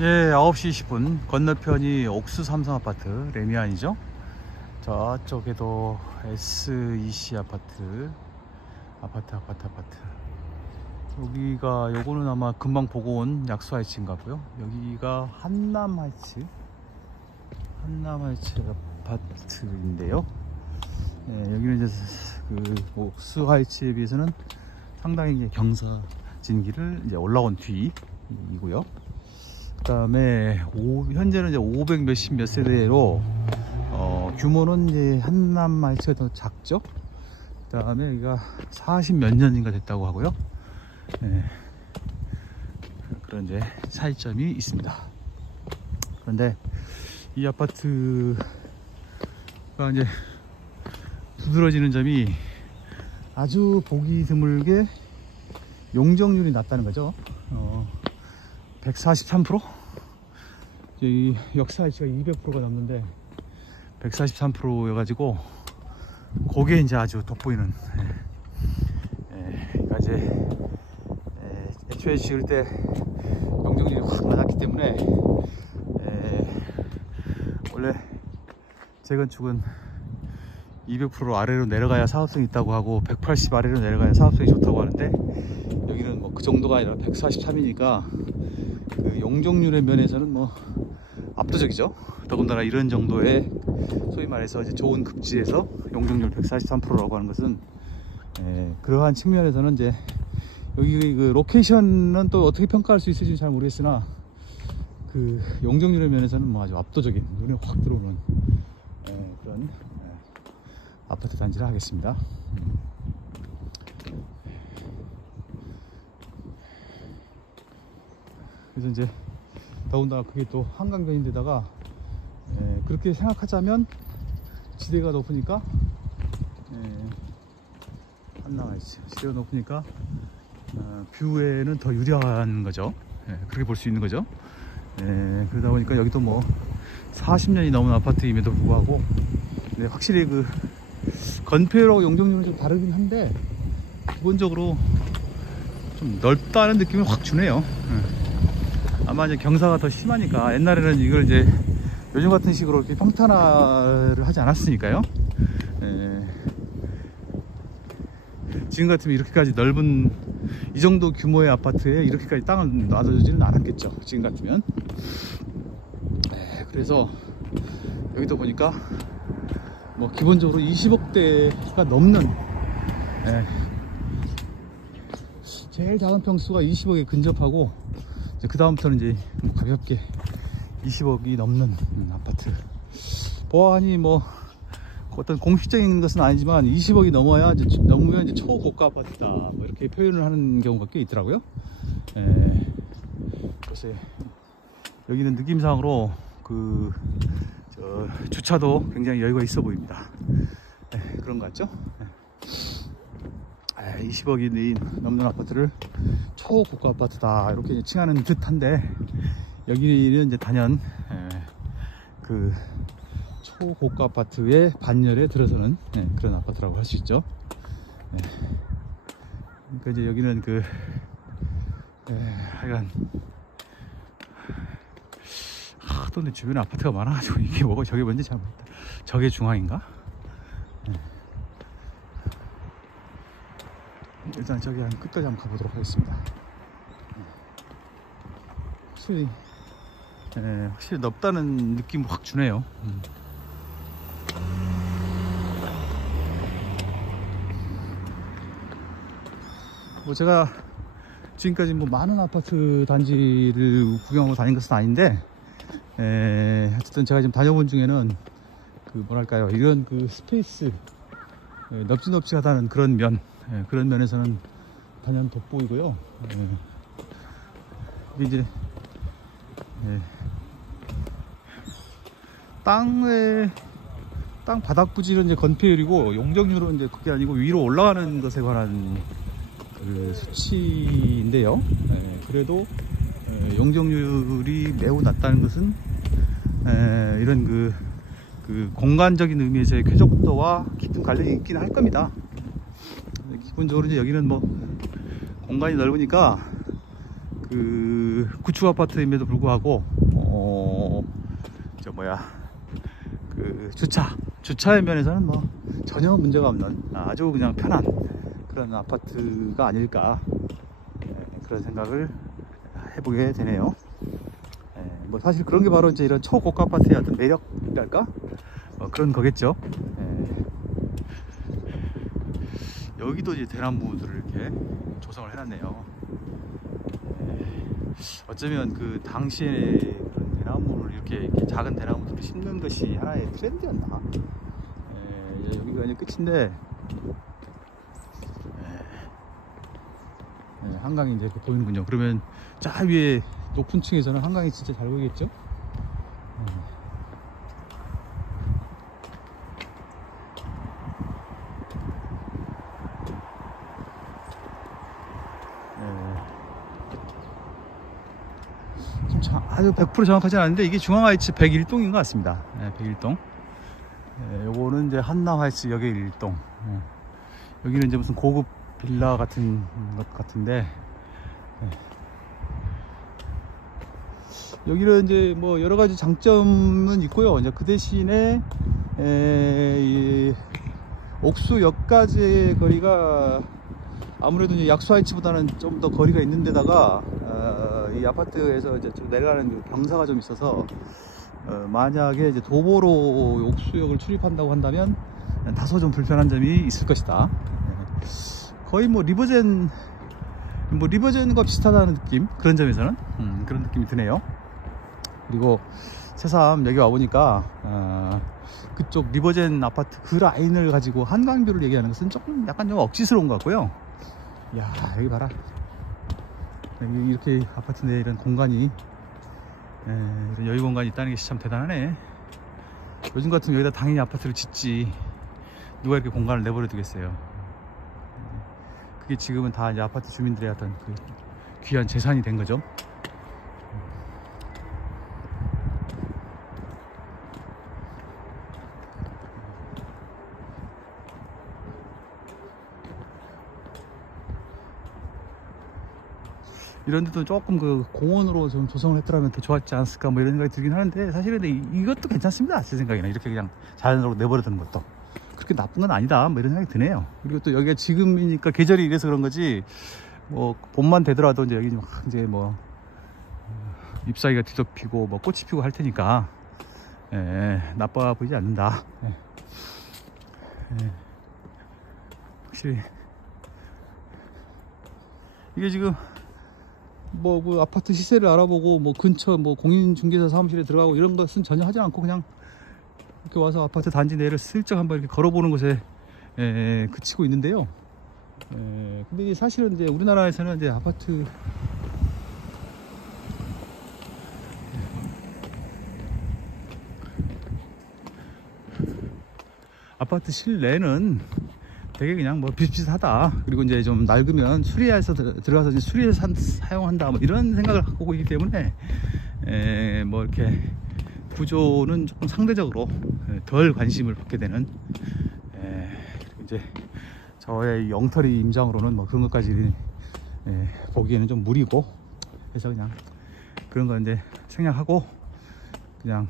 예, 9시 20분. 건너편이 옥수 삼성 아파트, 레미안이죠. 저쪽에도 SEC 아파트. 여기가, 요거는 아마 금방 보고 온 약수 하이츠인가고요. 여기가 한남하이츠 아파트인데요. 예, 여기는 이제 그 옥수 하이츠에 비해서는 상당히 이제 경사진길을 이제 올라온 뒤이고요. 그 다음에 현재는 이제 500 몇십 몇 세대로 규모는 이제 한남하이츠가 더 작죠. 그 다음에 여기가 40 몇 년인가 됐다고 하고요. 네. 그런 이제 차이점이 있습니다. 그런데 이 아파트가 이제 두드러지는 점이 아주 보기 드물게 용적률이 낮다는 거죠. 143%? 이 역사이치가 200%가 넘는데 143%여가지고 그게 이제 아주 돋보이는. 그러니까 이제 애초에 지을 때 용적률이 확 낮았기 때문에 원래 재건축은 200% 아래로 내려가야 사업성이 있다고 하고 180 아래로 내려가야 사업성이 좋다고 하는데, 여기는 뭐 그 정도가 아니라 143이니까 그 용적률의 면에서는 뭐 압도적이죠. 더군다나 이런 정도의 소위 말해서 이제 좋은 급지에서 용적률 143%라고 하는 것은 그러한 측면에서는 이제 여기 그 로케이션은 또 어떻게 평가할 수 있을지 잘 모르겠으나 그 용적률의 면에서는 뭐 아주 압도적인, 눈에 확 들어오는 그런 아파트 단지를 하겠습니다. 그래서 이제 더군다나 그게 또 한강변인데다가 그렇게 생각하자면 지대가 높으니까 한남하이츠 지대가 높으니까 뷰에는 더 유리한 거죠. 그렇게 볼 수 있는 거죠. 그러다 보니까 여기도 뭐 40년이 넘은 아파트임에도 불구하고 확실히 그 건폐율하고 용적률은 좀 다르긴 한데 기본적으로 좀 넓다는 느낌을 확 주네요. 아마 이제 경사가 더 심하니까, 옛날에는 이걸 이제 요즘 같은 식으로 이렇게 평탄화를 하지 않았으니까요. 지금 같으면 이렇게까지 넓은 이 정도 규모의 아파트에 이렇게까지 땅을 놔두지는 않았겠죠, 지금 같으면. 그래서 여기도 보니까 뭐 기본적으로 20억대가 넘는, 제일 작은 평수가 20억에 근접하고, 그 다음부터는 이제 가볍게 20억이 넘는 아파트. 보안이 뭐 어떤 공식적인 것은 아니지만 20억이 넘으면 이제 초고가 아파트다, 뭐 이렇게 표현을 하는 경우가 꽤 있더라고요. 그래서 여기는 느낌상으로 주차도 굉장히 여유가 있어 보입니다. 그런 것 같죠? 20억이 넘는 아파트를 초고가 아파트다, 이렇게 칭하는 듯한데, 여기는 이제 단연 그 초고가 아파트의 반열에 들어서는 그런 아파트라고 할 수 있죠. 그러니까 이제 여기는 하여간 또 내 주변에 아파트가 많아가지고 이게 뭐고 저게 뭔지 잘 모르겠다. 저게 중앙인가? 일단 저기 한 끝까지 한번 가보도록 하겠습니다. 확실히 넓다는 느낌 확 주네요. 뭐 제가 지금까지 뭐 많은 아파트 단지를 구경하고 다닌 것은 아닌데, 어쨌든 제가 지금 다녀본 중에는 그 뭐랄까요, 이런 그 스페이스, 넙지넙지하다는 그런 그런 면에서는 단연 돋보이고요. 이제 땅 바닥 부지는 이제 건폐율이고, 용적률은 이제 그게 아니고 위로 올라가는 것에 관한 그 수치인데요. 그래도 용적률이 매우 낮다는 것은 이런 그 공간적인 의미에서의 쾌적도와 깊은 관련이 있긴 할 겁니다. 기본적으로 이제 여기는 뭐 공간이 넓으니까 그 구축 아파트임에도 불구하고 그 주차의 면에서는 뭐 전혀 문제가 없는 아주 그냥 편한 그런 아파트가 아닐까, 그런 생각을 해보게 되네요. 뭐 사실 그런 게 바로 이제 이런 초고가 아파트의 어떤 매력이랄까, 그런 거겠죠. 여기도 이제 대나무들을 이렇게 조성을 해놨네요. 어쩌면 그 당시에 그런 대나무를 이렇게 작은 대나무들을 심는 것이 하나의 트렌드였나. 여기가 이제 끝인데, 한강이 이제 보이는군요. 그러면 저 위에 높은 층에서는 한강이 진짜 잘 보이겠죠? 아주 100% 정확하지 않은데 이게 중앙하이츠 101동인 것 같습니다. 101동. 요거는 이제 한남하이츠 역의 1동. 여기는 이제 무슨 고급 빌라 같은 것 같은데, 여기는 이제 뭐 여러 가지 장점은 있고요. 이제 그 대신에 이 옥수역까지의 거리가 아무래도 이제 약수하이츠보다는 좀 더 거리가 있는 데다가 이 아파트에서 이제 좀 내려가는 경사가 좀 있어서 만약에 이제 도보로 옥수역을 출입한다고 한다면 다소 좀 불편한 점이 있을 것이다. 거의 뭐 리버젠과 비슷하다는 느낌, 그런 점에서는 그런 느낌이 드네요. 그리고 새삼 여기 와보니까 그쪽 리버젠 아파트 그 라인을 가지고 한강뷰를 얘기하는 것은 조금 약간 좀 억지스러운 것 같고요. 이야, 여기 봐라. 여기 이렇게 아파트 내에 이런 공간이, 이런 여유 공간이 있다는 게 참 대단하네. 요즘 같으면 여기다 당연히 아파트를 짓지, 누가 이렇게 공간을 내버려 두겠어요. 그게 지금은 다 이제 아파트 주민들의 어떤 그 귀한 재산이 된 거죠. 이런 데도 조금 그 공원으로 좀 조성을 했더라면 더 좋았지 않았을까, 뭐 이런 생각이 들긴 하는데, 사실은 이것도 괜찮습니다, 제 생각에는. 이렇게 그냥 자연으로 내버려 두는 것도 그렇게 나쁜 건 아니다, 뭐 이런 생각이 드네요. 그리고 또 여기가 지금이니까 계절이 이래서 그런 거지, 뭐 봄만 되더라도 이제 여기 이제 뭐 잎사귀가 뒤덮이고 뭐 꽃이 피고 할 테니까 나빠 보이지 않는다. 확실히 이게 지금 뭐 그 아파트 시세를 알아보고 뭐 근처 뭐 공인중개사 사무실에 들어가고 이런 것은 전혀 하지 않고 그냥 이렇게 와서 아파트 단지 내를 슬쩍 한번 이렇게 걸어보는 것에 그치고 있는데요. 근데 사실은 이제 우리나라에서는 이제 아파트 실내는 되게 그냥 뭐 비슷비슷하다. 그리고 이제 좀 낡으면 수리해서 들어가서 이제 수리해서 사용한다, 뭐 이런 생각을 갖고 있기 때문에 뭐 이렇게 구조는 조금 상대적으로 덜 관심을 받게 되는, 그리고 이제 저의 영털이 임장으로는 뭐 그런 것까지 보기에는 좀 무리고, 그래서 그냥 그런 거 이제 생략하고 그냥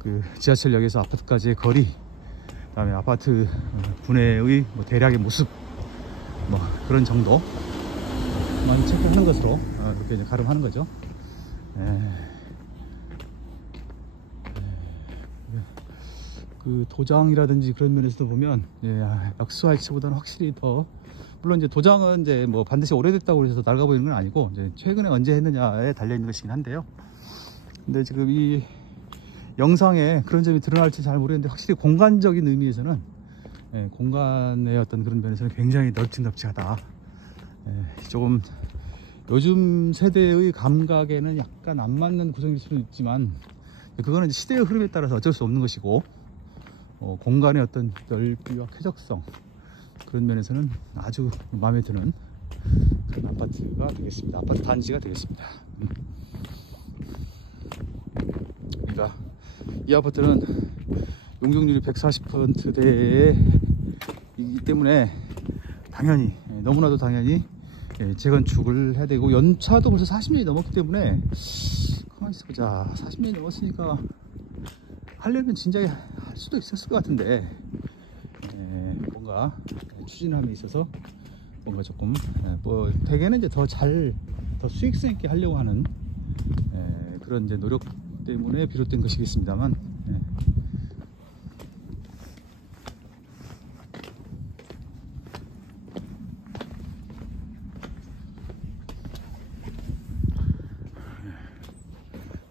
그 지하철역에서 아파트까지의 거리, 그다음에 아파트 분해의 뭐 대략의 모습, 뭐 그런 정도만 체크하는 것으로 이렇게 이제 가름하는 거죠. 그 도장이라든지 그런 면에서도 보면 약수하이츠보다는 확실히 더, 물론 이제 도장은 이제 뭐 반드시 오래됐다고 해서 낡아 보이는 건 아니고 이제 최근에 언제 했느냐에 달려 있는 것이긴 한데요. 근데 지금 이 영상에 그런 점이 드러날지 잘 모르겠는데, 확실히 공간적인 의미에서는 공간의 어떤 그런 면에서는 굉장히 널찍널찍하다. 조금 요즘 세대의 감각에는 약간 안 맞는 구성일 수는 있지만, 그거는 시대의 흐름에 따라서 어쩔 수 없는 것이고, 공간의 어떤 넓이와 쾌적성, 그런 면에서는 아주 마음에 드는 그런 아파트가 되겠습니다. 아파트 단지가 되겠습니다. 그러니까 이 아파트는 용적률이 140%대이기 때문에 당연히, 너무나도 당연히 재건축을 해야 되고, 연차도 벌써 40년이 넘었기 때문에 가만히 있어보자. 40년이 넘었으니까 하려면 진작에 할 수도 있었을 것 같은데, 뭔가 추진함에 있어서 뭔가 조금 뭐 대개는 이제 더 수익성 있게 하려고 하는 그런 이제 노력 때문에 비롯된 것이겠습니다만,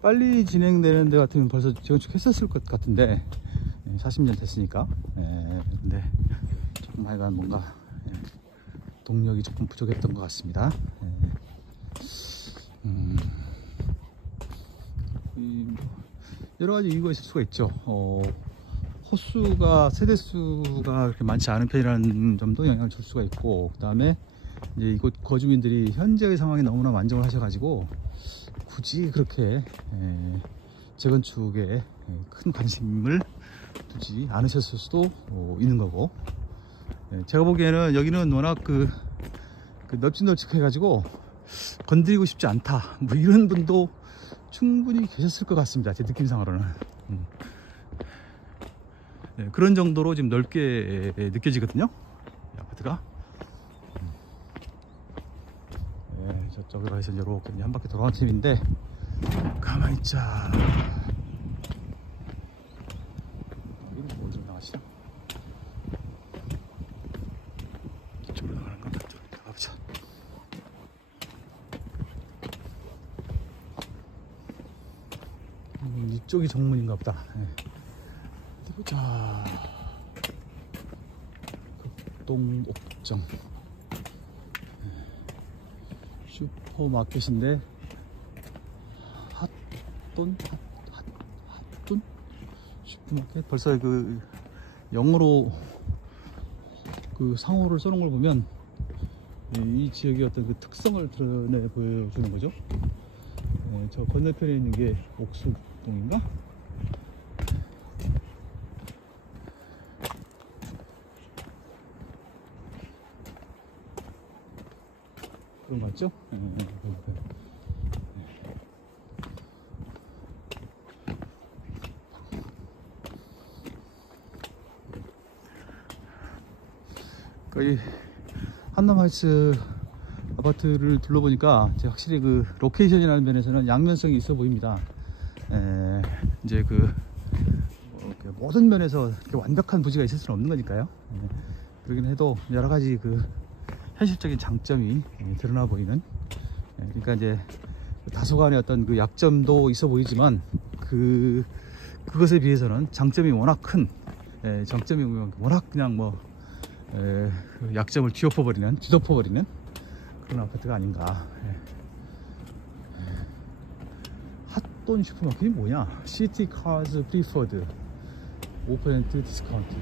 빨리 진행되는 데 같으면 벌써 재건축했었을 것 같은데, 40년 됐으니까. 근데 조금 하여간 뭔가 동력이 조금 부족했던 것 같습니다. 여러 가지 이유가 있을 수가 있죠. 세대수가 그렇게 많지 않은 편이라는 점도 영향을 줄 수가 있고, 그 다음에 이제 이곳 거주민들이 현재의 상황에 너무나 만족을 하셔가지고 굳이 그렇게 재건축에 큰 관심을 두지 않으셨을 수도 있는 거고, 제가 보기에는 여기는 워낙 그 널찍널찍해 가지고 건드리고 싶지 않다, 뭐 이런 분도 충분히 계셨을 것 같습니다. 제 느낌상으로는. 그런 정도로 지금 넓게 느껴지거든요, 이 아파트가. 저쪽으로 해서 이렇게 한 바퀴 돌아온 셈인데, 가만히 있자. 여기는 어디로 나가시죠? 이쪽으로 나가는 건가? 이쪽으로 나가보자. 이쪽이 정문인가 보다. 어디 보자. 극동옥정 슈퍼마켓인데, 핫돈 슈퍼마켓. 벌써 그 영어로 그 상호를 써놓은 걸 보면 이 지역의 어떤 그 특성을 드러내 보여주는 거죠. 저 건너편에 있는 게 옥수동인가? 그런 거 같죠? 거의 한남하이츠 아파트를 둘러보니까 확실히 그 로케이션이라는 면에서는 양면성이 있어 보입니다. 이제 모든 면에서 완벽한 부지가 있을 수는 없는 거니까요. 그러긴 해도 여러 가지 그 현실적인 장점이 드러나 보이는, 그러니까 이제 다소간의 어떤 그 약점도 있어 보이지만 그것에 비해서는 장점이 워낙 큰, 장점이 워낙 그냥 그 약점을 뒤덮어버리는 그런 아파트가 아닌가. 핫돈 슈퍼마켓이 뭐냐? 시티카즈 프리퍼드 5% 디스카운트.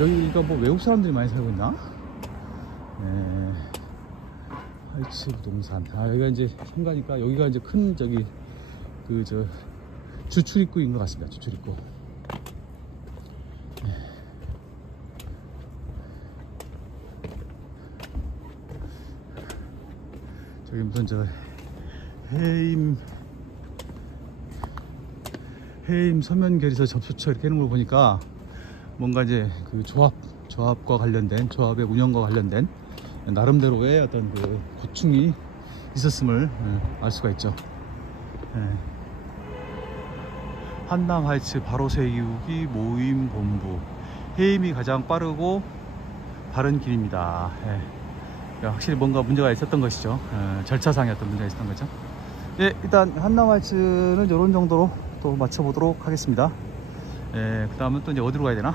여기가 뭐 외국 사람들이 많이 살고 있나? 하이츠 부동산. 여기가 이제 상가니까 여기가 이제 큰 주출입구인 것 같습니다. 주출입구. 저기 무슨 해임 서면결의서 접수처 이렇게 해놓은 걸 보니까 뭔가 이제 그 조합과 관련된, 조합의 운영과 관련된 나름대로의 어떤 그 구충이 있었음을 알 수가 있죠. 한남하이츠 바로 세우기 모임 본부. 해임이 가장 빠르고 바른 길입니다. 확실히 뭔가 문제가 있었던 것이죠. 절차상의 어떤 문제가 있었던 거죠. 일단 한남하이츠는 이런 정도로 또 마쳐보도록 하겠습니다. 그 다음은 또 이제 어디로 가야 되나?